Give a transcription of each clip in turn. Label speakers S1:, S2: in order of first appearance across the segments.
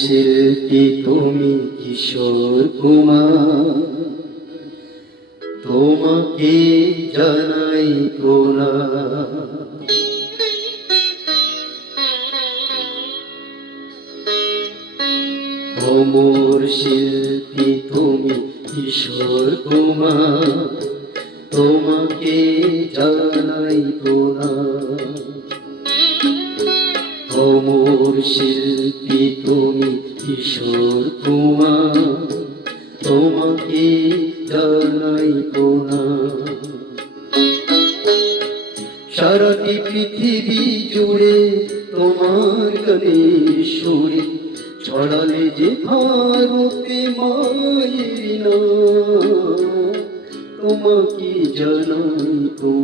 S1: শিল্পী তুমি কিশোর কুমার। তোমাকে জানাই প্রণাম অমর শিল্পী তুমি কিশোর কুমার, তোমাকে জানাই প্রণাম শিল্পী তুমি কিশোর কুমার, তোমাকে জানাই প্রণাম। সারাটি পৃথিবী জুড়ে তোমার গানের সুরে, ছড়ালে যে ভারতে মায়ের না তোমাকে জানাই প্রণাম।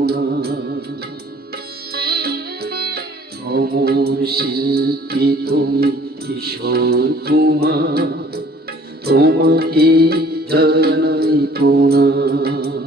S1: জানাই প্রণাম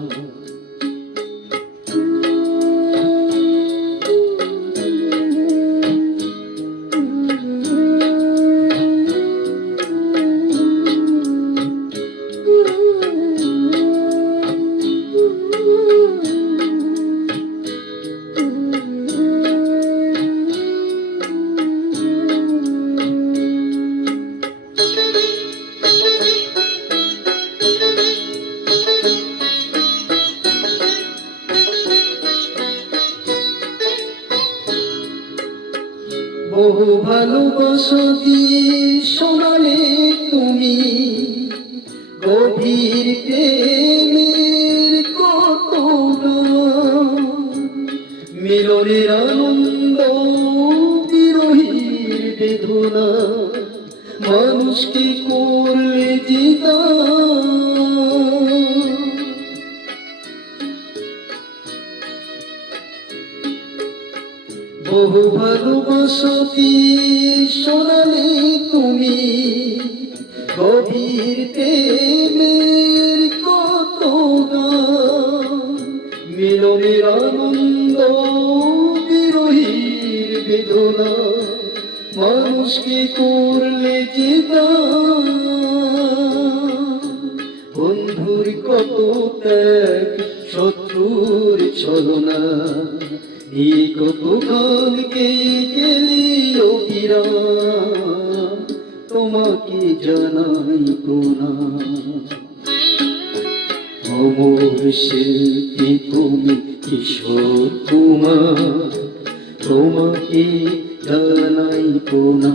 S1: বহু ভালোবাসো দিয়ে শোনালে তুমি? গভীর প্রেমের দিয়ে শোনালে তুমি, গভীর প্রেমের কত। মিলনের আনন্দ, বিরহীর বেদনা, মানুষকে করলে যে দান। বন্ধুর কত ত্যাগ, শত্রুর ছলনা এই কত গানকে গেলি তোমাকে জানাই কোনা অমর শিল্পী তুমি কিশোর কুমার তোমাকে জানাই কোনা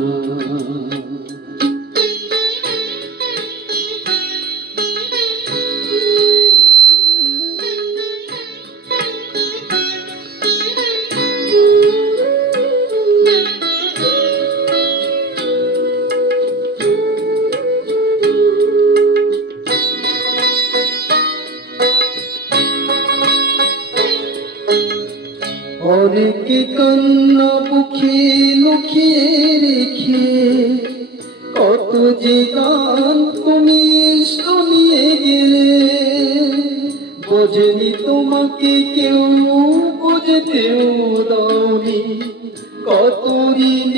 S1: অনেকে কান্না মুখে লুকিয়ে রেখে? কত যে গান তুমি শুনিয়ে গেলে, বোঝেনি তোমাকে কেউ, বুঝতেও দাওনি। কত ঋণে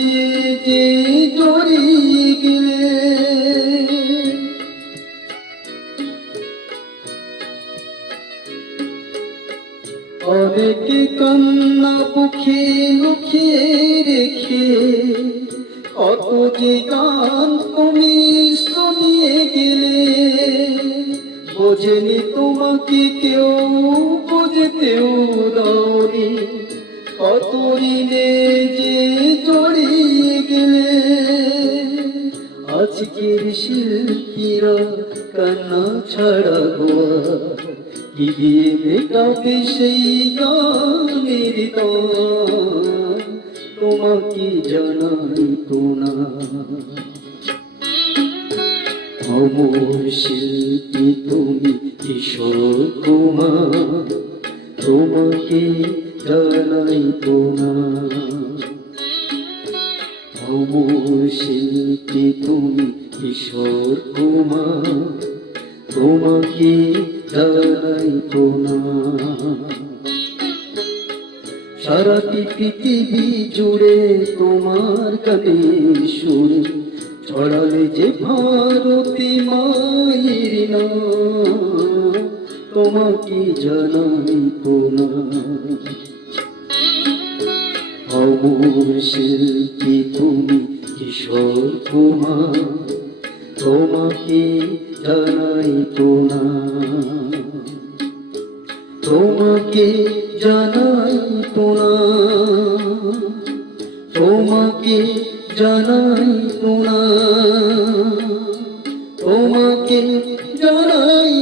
S1: কান্না বুকে লুকিয়ে রেখে কত যে গান তুমি শুনিয়ে গেলে। বোঝেনি তোমাকে কেউ, বুঝতেও দাওনি কত ঋণে যে জড়িয়ে গেলে। আজকের শিল্পীরা কান্না ছাড়া গোয়া কি দিয়ে মেটাবে সেই গানের গান। তোমাকে জানাই কোনা অমর শিল্পী তুমি কিশোর কুমার, তোমাকে জানাই কোনা অমর শিল্পী তুমি কিশোর কুমার তোমাকে জানাই প্রণাম সারাটি পৃথিবী জুড়ে তোমার কানে সুরে ছড়ালে যে ভারতী মায়ের নাম, তোমাকে জানাই প্রণাম অমর শিল্পী তুমি কিশোর কুমার তোমাকে জানাই প্রণাম তোমাকে জানাই প্রণাম তোমাকে জানাই প্রণাম তোমাকে জানাই